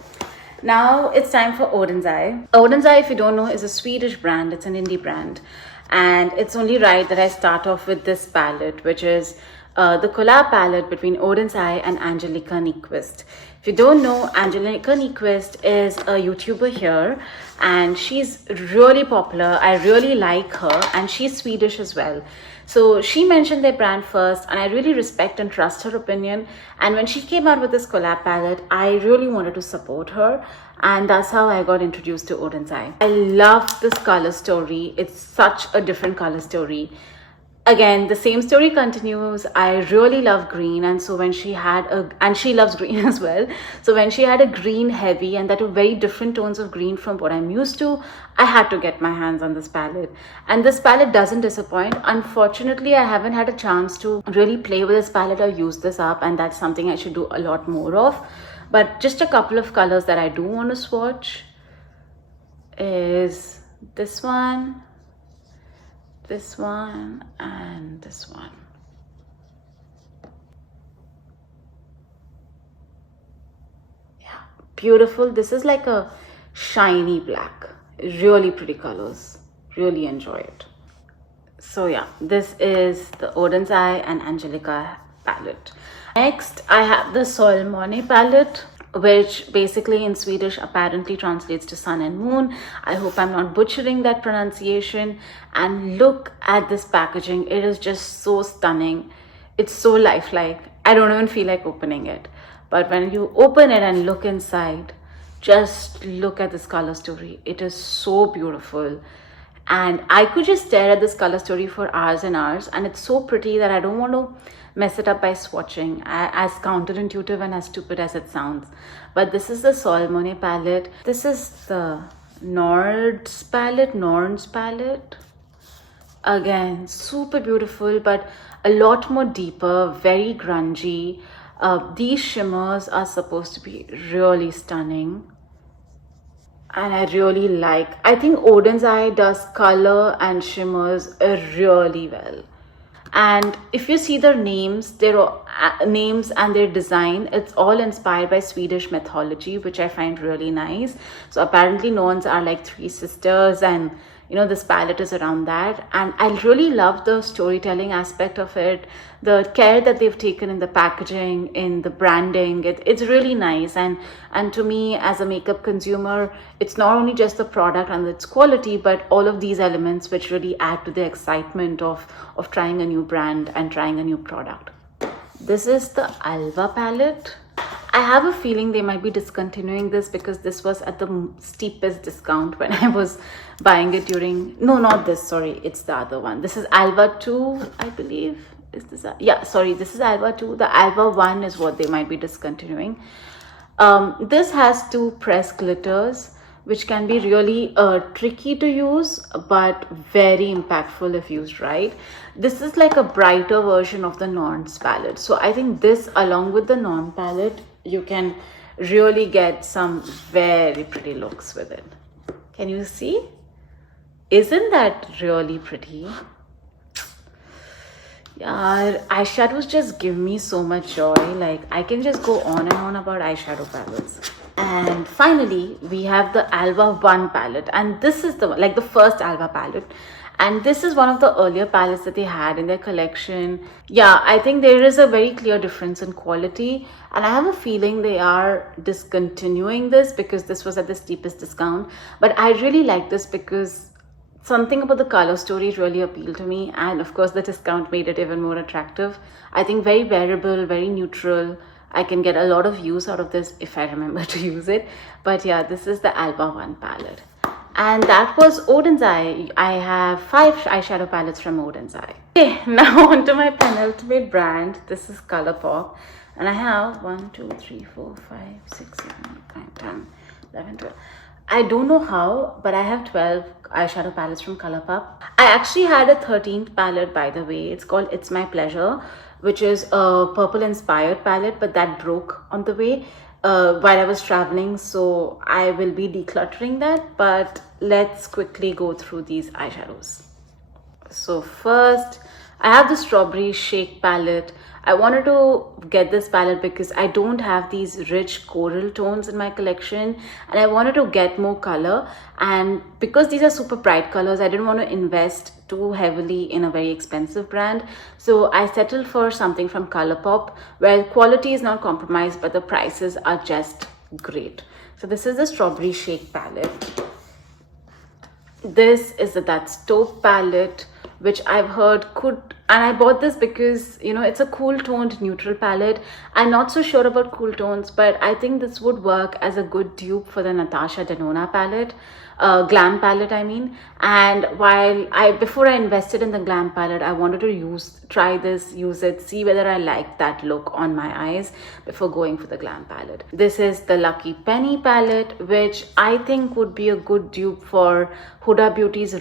Now it's time for Oden's Eye. Oden's Eye, if you don't know, is a Swedish brand. It's an indie brand. And it's only right that I start off with this palette, which is the collab palette between Oden's Eye and Angelica Nyquist. If you don't know, Angelica Nyquist is a YouTuber here, and she's really popular. I really like her, and she's Swedish as well. So she mentioned their brand first, and I really respect and trust her opinion. And when she came out with this collab palette, I really wanted to support her. And that's how I got introduced to Oden's Eye. I love this color story. It's such a different color story. again, the same story continues. I really love green, and so when she had and she loves green as well. So when she had a green heavy, and that were very different tones of green from what I'm used to, I had to get my hands on this palette. And this palette doesn't disappoint. Unfortunately, I haven't had a chance to really play with this palette or use this up, and that's something I should do a lot more of. But just a couple of colors that I do want to swatch is this one, and this one. Yeah, beautiful. This is like a shiny black. Really pretty colors. Really enjoy it. So yeah, this is the Oden's Eye and Angelica palette. Next, I have the Solmone palette, which basically in Swedish apparently translates to sun and moon. I hope I'm not butchering that pronunciation. And look at this packaging. It is just so stunning. It's so lifelike. I don't even feel like opening it. But when you open it and look inside, just look at this color story. It is so beautiful. And I could just stare at this color story for hours and hours. And it's so pretty that I don't want to mess it up by swatching, as counterintuitive and as stupid as it sounds. But this is the Solmone palette. This is the Norns palette. Again, super beautiful, but a lot more deeper, very grungy. These shimmers are supposed to be really stunning. And I really like, I think Oden's Eye does color and shimmers really well. And if you see their names, their names and their design, it's all inspired by Swedish mythology, which I find really nice. So apparently Norns are like three sisters, and you know, this palette is around that. And I really love the storytelling aspect of it, the care that they've taken in the packaging, in the branding. It's really nice. And to me, as a makeup consumer, it's not only just the product and its quality, but all of these elements which really add to the excitement of trying a new brand and trying a new product. This is the Alva palette. I have a feeling they might be discontinuing this because this was at the steepest discount when I was buying it during, no, not this, sorry, it's the other one. This is Alva 2, I believe. Is this, yeah, sorry, this is Alva 2. The Alva 1 is what they might be discontinuing. This has two press glitters, which can be really tricky to use, but very impactful if used right. This is like a brighter version of the Norns palette. So I think this, along with the Norn palette, you can really get some very pretty looks with it. Can you see? Isn't that really pretty? Yeah, eyeshadows just give me so much joy. Like, I can just go on and on about eyeshadow palettes. And finally, we have the Alva 1 palette, and this is the first Alva palette. And this is one of the earlier palettes that they had in their collection. Yeah, I think there is a very clear difference in quality, and I have a feeling they are discontinuing this because this was at the steepest discount. But I really like this because something about the color story really appealed to me, and of course the discount made it even more attractive. I think very wearable, very neutral. I can get a lot of use out of this if I remember to use it. But yeah, this is the Alva 1 palette. And that was Oden's Eye. I have 5 eyeshadow palettes from Oden's Eye. Okay, now onto my penultimate brand. This is Colourpop. And I have 1, 2, 3, 4, 5, 6, 7, 8, 9, 10, 11, 12. I don't know how, but I have 12 eyeshadow palettes from Colourpop. I actually had a 13th palette, by the way. It's called It's My Pleasure, which is a purple inspired palette, but that broke on the way while I was traveling, so I will be decluttering that. But let's quickly go through these eyeshadows. So first, I have the Strawberry Shake palette. I wanted to get this palette because I don't have these rich coral tones in my collection, and I wanted to get more color. And because these are super bright colors, I didn't want to invest too heavily in a very expensive brand. So I settled for something from Colourpop, where quality is not compromised, but the prices are just great. So this is the Strawberry Shake palette. This is the That's Taupe palette, which I've heard could And I bought this because, you know, it's a cool toned neutral palette. I'm not so sure about cool tones, but I think this would work as a good dupe for the Natasha Deanna palette, glam palette I mean. And before I invested in the glam palette, I wanted to try this, use it, see whether I like that look on my eyes before going for the glam palette. This is the Lucky Penny palette, which I think would be a good dupe for Huda Beauty's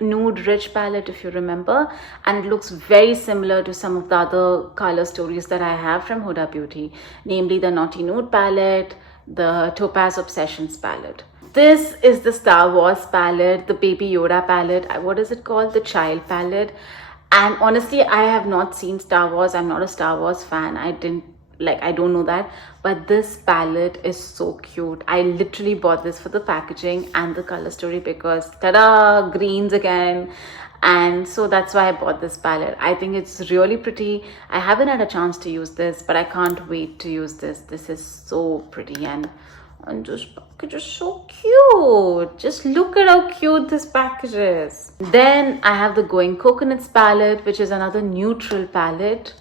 nude rich palette, if you remember. And it looks very similar to some of the other color stories that I have from Huda Beauty, namely the Naughty Nude palette, the Topaz Obsessions palette. This is the Star Wars palette, the Baby Yoda palette. What is it called? The Child palette. And honestly, I have not seen Star Wars. I'm not a Star Wars fan. I don't know that. But this palette is so cute. I literally bought this for the packaging and the color story because, ta-da, greens again. And so that's why I bought this palette. I think it's really pretty. I haven't had a chance to use this, but I can't wait to use this. This is so pretty, and this package is so cute. Just look at how cute this package is. Then I have the Going Coconuts palette, which is another neutral palette.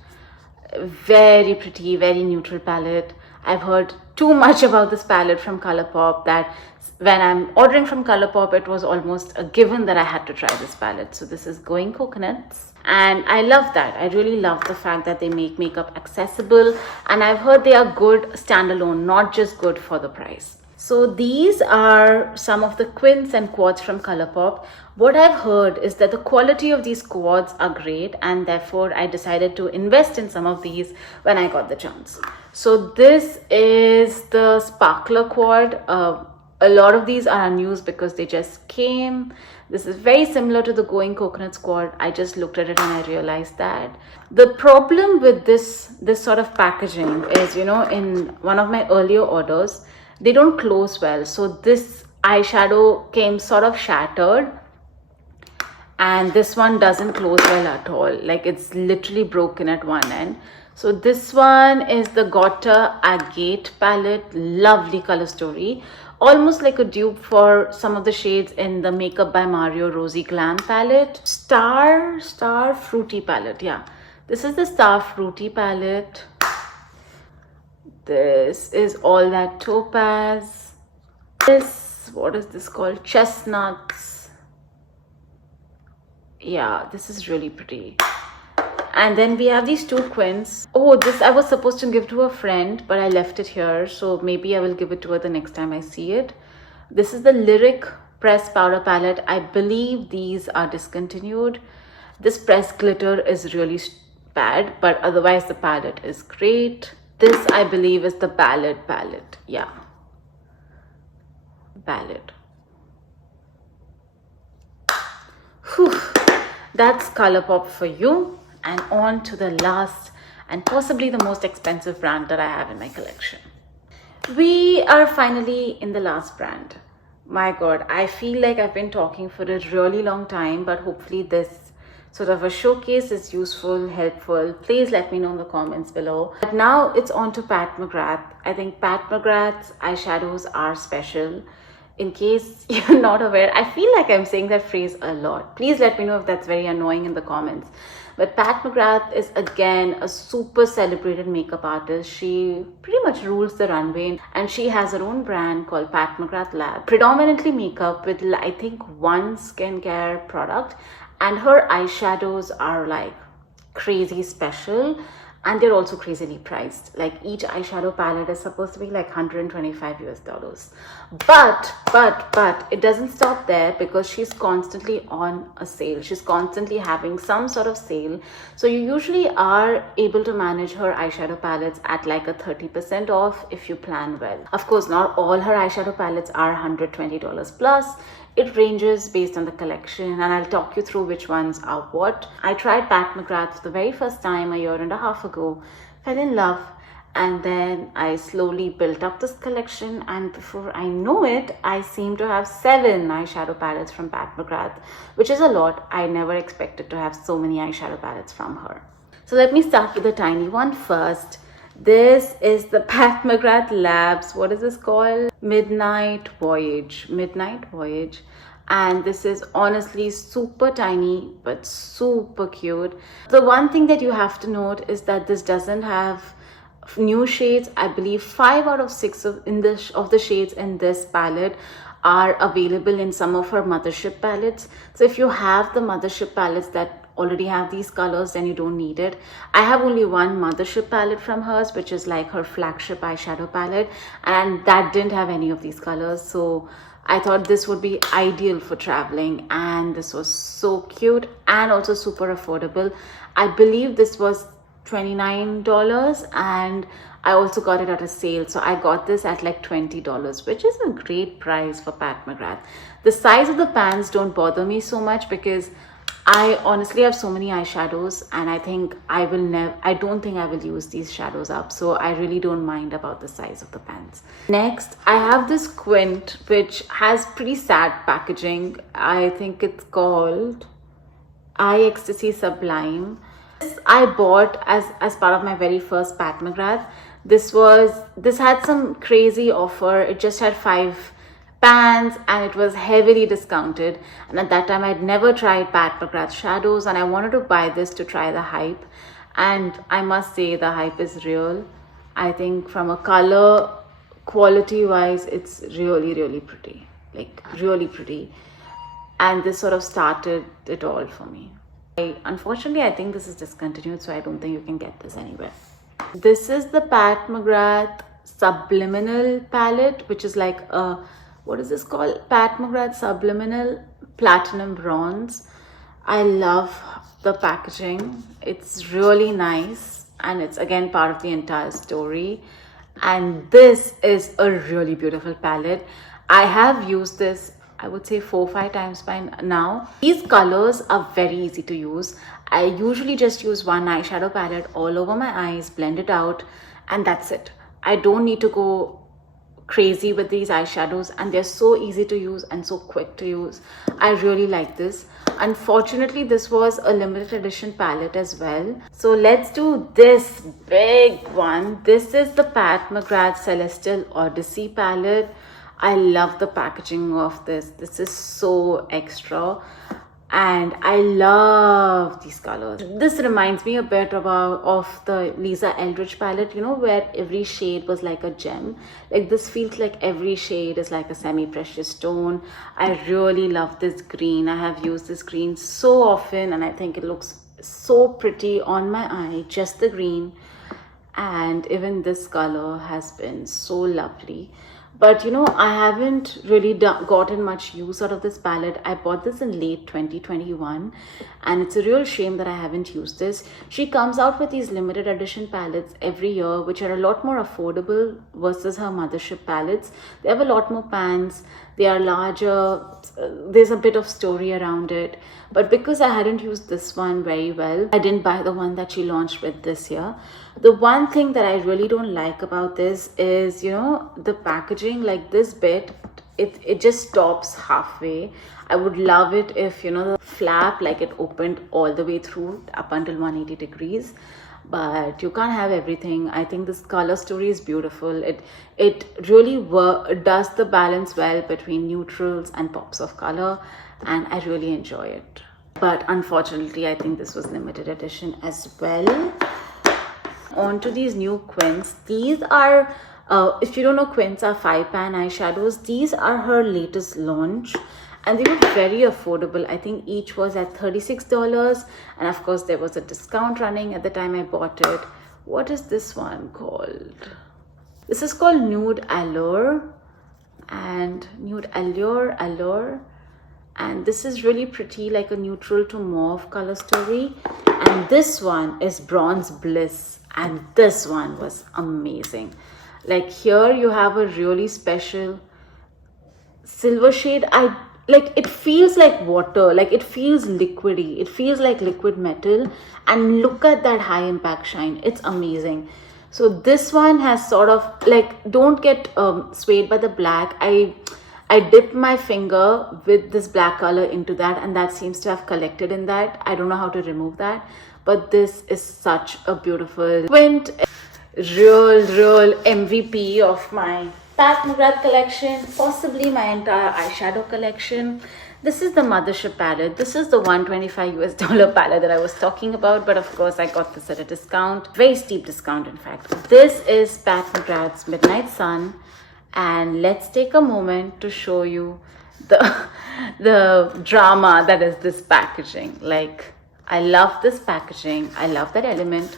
Very pretty, very neutral palette. I've heard too much about this palette from Colourpop that when I'm ordering from Colourpop, it was almost a given that I had to try this palette. So this is Going Coconuts. And I love that. I really love the fact that they make makeup accessible. And I've heard they are good standalone, not just good for the price. So these are some of the quints and quads from Colourpop. What I've heard is that the quality of these quads are great, and therefore I decided to invest in some of these when I got the chance. So this is the Sparkler quad. A lot of these are unused because they just came. This is very similar to the Going Coconuts quad. I just looked at it and I realized that. The problem with this sort of packaging is, you know, in one of my earlier orders, they don't close well. So this eyeshadow came sort of shattered, and this one doesn't close well at all. Like, it's literally broken at one end. So this one is the Gotta Agate palette. Lovely color story. Almost like a dupe for some of the shades in the Makeup by Mario Rosy Glam palette. Star Fruity palette. Yeah, this is the Star Fruity palette. This is All That Topaz. This, what is this called? Chestnuts. Yeah, this is really pretty. And then we have these two quints. Oh, this I was supposed to give to a friend, but I left it here. So maybe I will give it to her the next time I see it. This is the Lyric Press Powder Palette. I believe these are discontinued. This press glitter is really bad, but otherwise the palette is great. This, I believe, is the Ballad palette. Yeah. Ballad. Whew. That's Colourpop for you. And on to the last and possibly the most expensive brand that I have in my collection. We are finally in the last brand. My God, I feel like I've been talking for a really long time, but hopefully this sort of a showcase is useful, helpful. Please let me know in the comments below. But now it's on to Pat McGrath. I think Pat McGrath's eyeshadows are special. In case you're not aware, I feel like I'm saying that phrase a lot. Please let me know if that's very annoying in the comments. But Pat McGrath is again a super celebrated makeup artist. She pretty much rules the runway, and she has her own brand called Pat McGrath Lab. Predominantly makeup with, I think, one skincare product, and her eyeshadows are like crazy special, and they're also crazily priced. Like, each eyeshadow palette is supposed to be like $125 US. But it doesn't stop there, because she's constantly on a sale. She's constantly having some sort of sale. So you usually are able to manage her eyeshadow palettes at like a 30% off if you plan well. Of course, not all her eyeshadow palettes are $120 plus. It ranges based on the collection, and I'll talk you through which ones are what. I tried Pat McGrath for the very first time a year and a half ago, fell in love, and then I slowly built up this collection, and before I know it, I seem to have 7 eyeshadow palettes from Pat McGrath, which is a lot. I never expected to have so many eyeshadow palettes from her. So let me start with the tiny one first. This is the Pat McGrath Labs. What is this called? Midnight Voyage. and this is honestly super tiny but super cute. The one thing that you have to note is that this doesn't have new shades. I believe 5 out of 6 of the shades in this palette are available in some of her mothership palettes. So if you have the mothership palettes that already have these colors, then you don't need it. I have only one mothership palette from hers, which is like her flagship eyeshadow palette, and that didn't have any of these colors. So I thought this would be ideal for traveling, and this was so cute and also super affordable. I believe this was $29, and I also got it at a sale, so I got this at like $20, which is a great price for Pat McGrath. The size of the pans don't bother me so much because I honestly have so many eyeshadows, and I don't think I will use these shadows up, so I really don't mind about the size of the pans. Next, I have this Quint, which has pretty sad packaging. I think it's called Eye Ecstasy Sublime. This I bought as part of my very first Pat McGrath. This had some crazy offer. It just had 5 pans and it was heavily discounted, and at that time I'd never tried Pat McGrath shadows, and I wanted to buy this to try the hype, and I must say the hype is real. I think from a color quality wise, it's really pretty, like really pretty, and this sort of started it all for me. Unfortunately, I think this is discontinued, so I don't think you can get this anywhere. This is the Pat McGrath Subliminal palette, which is like a, what is this called? Pat McGrath Subliminal Platinum Bronze. I love the packaging. It's really nice, and it's again part of the entire story. And this is a really beautiful palette. I have used this, I would say 4 or 5 times by now. These colors are very easy to use. I usually just use one eyeshadow palette all over my eyes, blend it out, and that's it. I don't need to go crazy with these eyeshadows, and they're so easy to use and so quick to use. I really like this. Unfortunately, this was a limited edition palette as well. So let's do this big one. This is the Pat McGrath Celestial Odyssey palette. I love the packaging of this. This is so extra, and I love these colors. This reminds me a bit of the Lisa Eldridge palette, you know, where every shade was like a gem. Like this feels like every shade is like a semi-precious stone. I really love this green. I have used this green so often, and I think it looks so pretty on my eye, just the green. And even this color has been so lovely. But you know, I haven't really gotten much use out of this palette. I bought this in late 2021, and it's a real shame that I haven't used this. She comes out with these limited edition palettes every year, which are a lot more affordable versus her mothership palettes. They have a lot more pans, they are larger, there's a bit of story around it. But because I hadn't used this one very well, I didn't buy the one that she launched with this year. The one thing that I really don't like about this is, you know, the packaging, like this bit, it just stops halfway. I would love it if, you know, the flap, like it opened all the way through up until 180 degrees. But you can't have everything. I think this color story is beautiful. It really does the balance well between neutrals and pops of color, and I really enjoy it. But unfortunately, I think this was limited edition as well. On to these new Quints. These are, if you don't know, Quints are 5-pan eyeshadows. These are her latest launch, and they were very affordable. I think each was at $36, and of course there was a discount running at the time I bought it. What is this one called? This is called Nude Allure, and Nude Allure. And this is really pretty, like a neutral to mauve color story. And this one is Bronze Bliss, and this one was amazing. Like here you have a really special silver shade. Like it feels like water, like it feels liquidy, it feels like liquid metal, and look at that high impact shine. It's amazing. So this one has sort of like, don't get swayed by the black. I dipped my finger with this black color into that, and that seems to have collected in that. I don't know how to remove that, but this is such a beautiful Quint. Real MVP of my Pat McGrath collection, possibly my entire eyeshadow collection. This is the Mothership palette. This is the $125 palette that I was talking about, but of course I got this at a discount, very steep discount in fact. This is Pat McGrath's Midnight Sun, and let's take a moment to show you the drama that is this packaging. Like, I love this packaging. I love that element.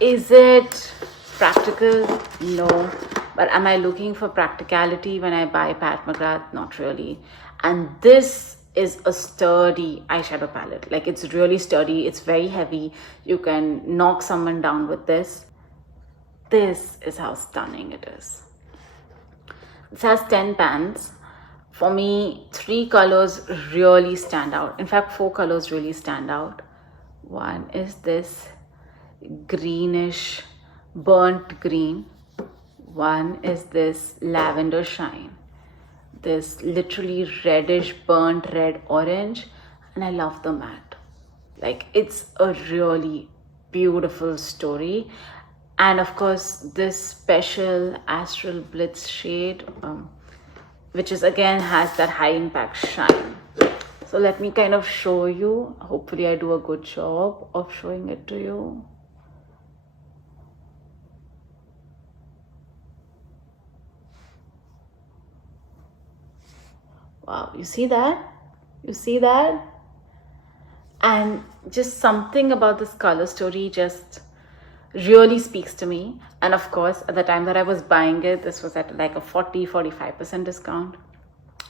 Is it practical? No. But am I looking for practicality when I buy Pat McGrath? Not really. And this is a sturdy eyeshadow palette. Like, it's really sturdy. It's very heavy. You can knock someone down with this. This is how stunning it is. This has 10 pans. For me, 3 colors really stand out. In fact, 4 colors really stand out. One is this greenish burnt green. One is this lavender shine. This literally reddish burnt red orange. And I love the matte. Like, it's a really beautiful story. And of course, this special Astral Blitz shade, which is again has that high impact shine. So let me kind of show you. Hopefully I do a good job of showing it to you. Wow, you see that? You see that? And just something about this color story just really speaks to me. And of course, at the time that I was buying it, this was at like a 40-45% discount.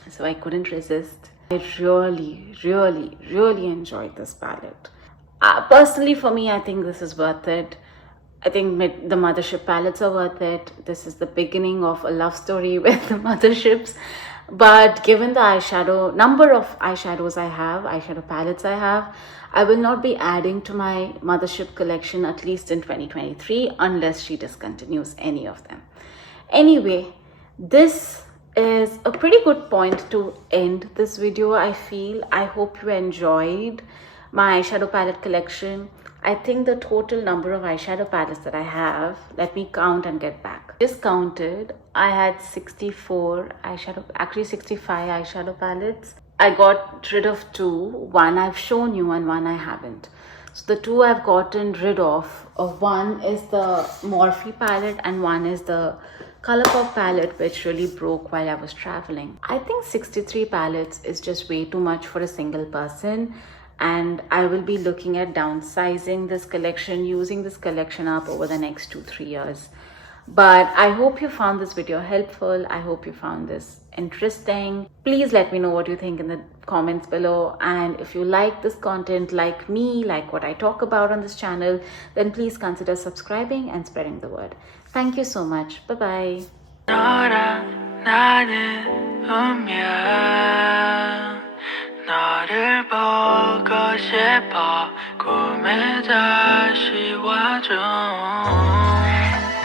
So I couldn't resist. I really enjoyed this palette. Personally, for me, I think this is worth it. I think the Mothership palettes are worth it. This is the beginning of a love story with the Motherships. But given the number of eyeshadow palettes I have, I will not be adding to my Mothership collection at least in 2023 unless she discontinues any of them. Anyway, this is a pretty good point to end this video, I feel. I hope you enjoyed my eyeshadow palette collection. I think the total number of eyeshadow palettes that I have, let me count and get back. Just counted, I had 65 eyeshadow palettes. I got rid of 2. One I've shown you and one I haven't. So the 2 I've gotten rid of, one is the Morphe palette and one is the Colourpop palette, which really broke while I was traveling. I think 63 palettes is just way too much for a single person. And I will be looking at downsizing this collection, using this collection up over the next 2-3 years. But I hope you found this video helpful. I hope you found this interesting. Please let me know what you think in the comments below. And if you like this content, like me, like what I talk about on this channel, then please consider subscribing and spreading the word. Thank you so much. Bye-bye. 너를 보고 싶어 꿈에 다시 와줘